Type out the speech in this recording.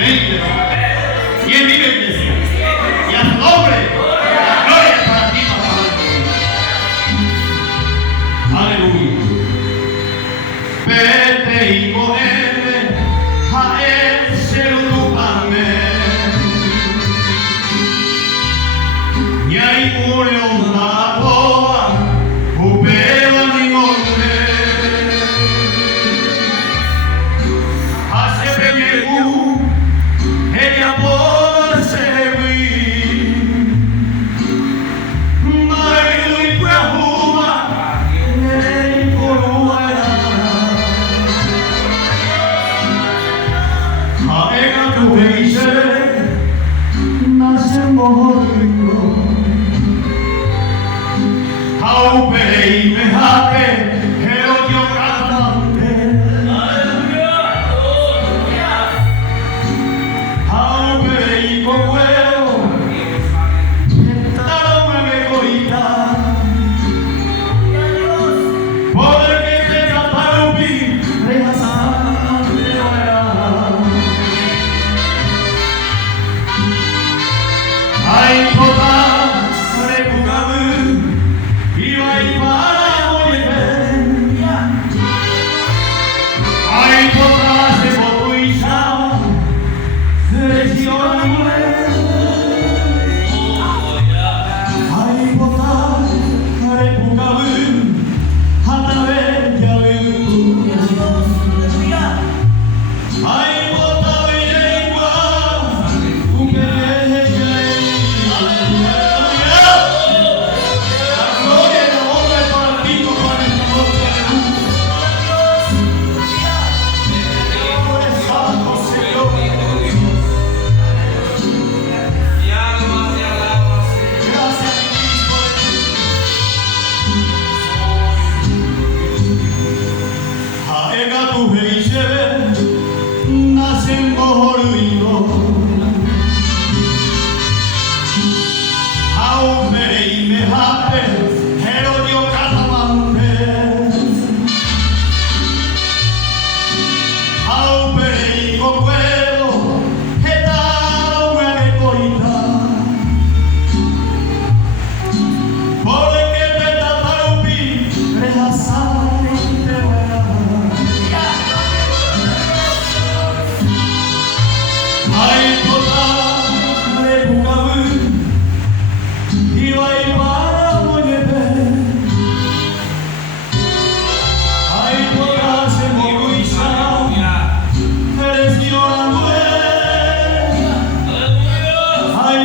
Amén. ¿Quién vive, iglesia? Y a su nombre, la gloria es para ti, papá. Aleluya. Vete y cogeme a ese lupame. Y ahí murió una boa, upeo mi golpe. Hace peñegu, ella por servir. Marido y puajuma, el coluara. Aega tu veise, nace morrido. Aupei me hape, pero yo cantante. Aupei con huevo, esta no me coita. Porque te catarupi, rehasante era. Ay, total, repugamu. Ay, podrás de botuisa, selecciona ay, podrás de pugabu, hasta ver ya veo. Ay, podrás de lengua, un que nacen morrido, aume y me hape, pero yo catamante, aume y cocuero, esta me coita, porque te tatarupi, rehasante vera. Ay, total, de pugabu, y vai para moñete. Ay, total, se moguisa, eres yo la mujer. Ay,